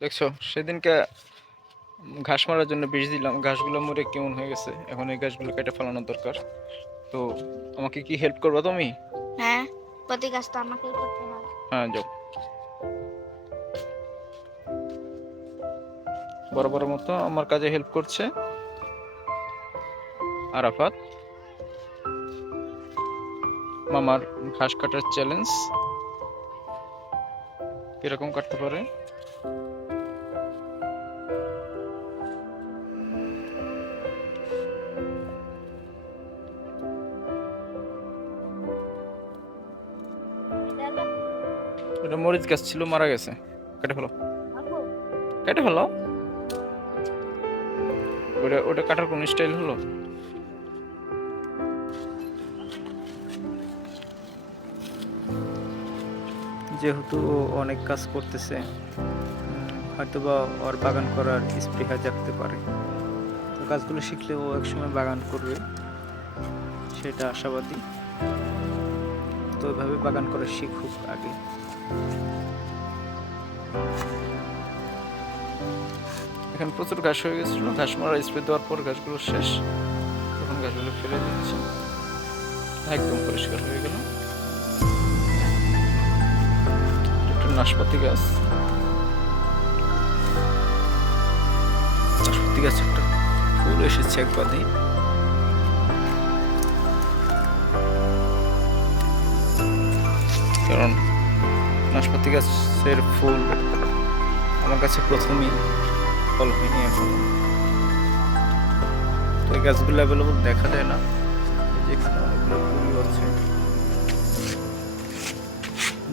দেখছ সেদিনকে ঘাস মারার জন্য বিষ দিলাম। ঘাসগুলো মরে কেমন হয়ে গেছে? এখন এই ঘাসগুলো কেটে ফেলানো দরকার। তো আমাকে কি হেল্প করবা তুমি? হ্যাঁ প্রতি কাজটা আমাকেই করতে হবে হ্যাঁ যাও। বড় বড় মতো আমার কাজে হেল্প করছে। আরাফাত। মামার ঘাস কাটার চ্যালেঞ্জ কীরকম কাটতে পারে? এটা মরিচ গাছ ছিল, মারা গেছে। কেটে ফেলো। কেটে ফেলো? ওটা ওটা কাটার কোন স্টাইল হলো? যেহেতু অনেক কাজ করতেছে হয়তোবা ওর বাগান করার স্পৃহা জাগতে পারে। তো কাজগুলো শিখলে ও একসময় বাগান করবে, সেটা আশাবাদী। তো ওইভাবে বাগান করা শিখুক আগে। এখানে প্রচুর ঘাস হয়ে গেছিল। ঘাস মারা স্প্রে দেওয়ার পর গাছগুলো শেষ তখন গাছগুলো ফেলে দিচ্ছি। একদম পরিষ্কার হয়ে গেল। একটা নাশপাতি গাছ। নাশপাতি গাছ একটা ফুল এসেছে একবারই কারণ নাশপাতি গাছের ফুল আমার কাছে প্রথমেই ফল হয়নি এখন তো এই গাছগুলো অ্যাভেলেবল দেখা যায় না।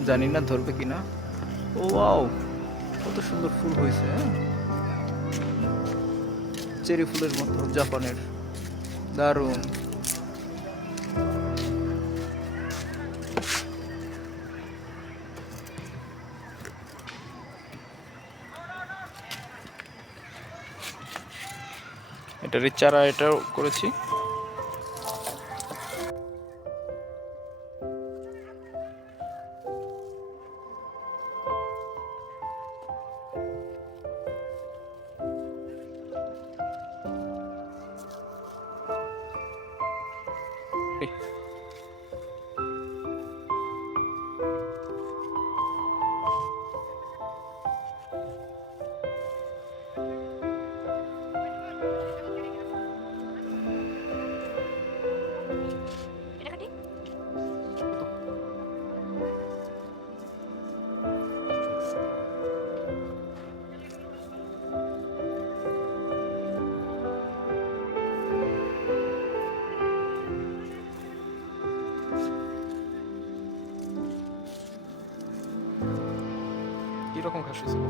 জানি না ধরবে কিনা। ও, ওয়াও! কত সুন্দর ফুল হয়েছে হ্যাঁ? চেরি ফুলের মতো, জাপানের। দারুণ। এটারই চারা এটাও করেছি। কীরকম ঘাস হয়েছিল?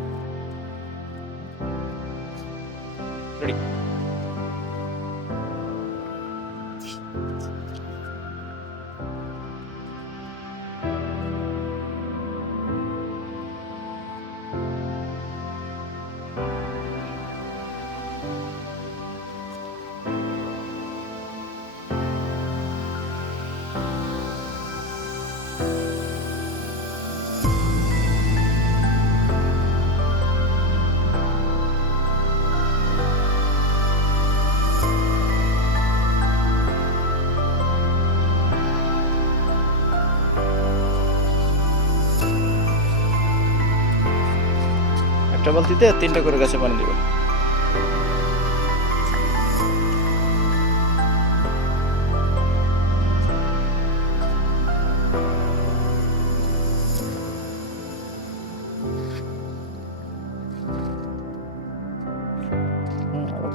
রেডি একটা বালতিতে তিনটা করে গাছে পানি দেবেন।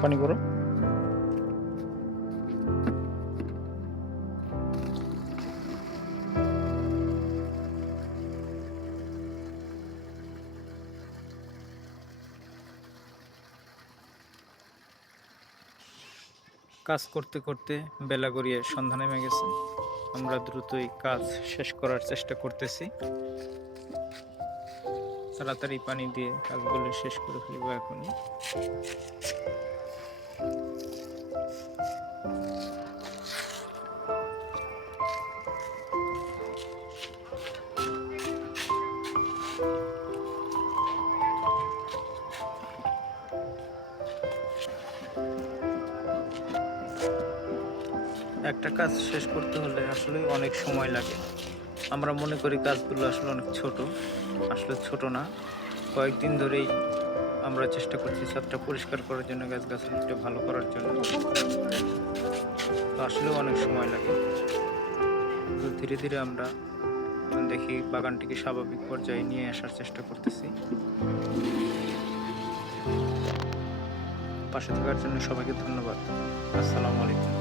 পানি করো কাজ করতে করতে বেলা গড়িয়ে সন্ধ্যা নেমে গেছে। আমরা দ্রুতই কাজ শেষ করার চেষ্টা করতেছি। তাড়াতাড়ি পানি দিয়ে কাজগুলো শেষ করে ফেলব এখনই। একটা কাজ শেষ করতে হলে আসলে অনেক সময় লাগে। আমরা মনে করি কাজগুলো আসলে অনেক ছোট। আসলে ছোট না। কয়েকদিন ধরেই আমরা চেষ্টা করছি ছাদটা পরিষ্কার করার জন্য গাছ গাছালিটা ভালো করার জন্য। তো আসলেও অনেক সময় লাগে। তো ধীরে ধীরে আমরা দেখি বাগানটিকে স্বাভাবিক পর্যায়ে নিয়ে আসার চেষ্টা করতেছি। পাশে থাকার জন্য সবাইকে ধন্যবাদ। আসসালামু আলাইকুম।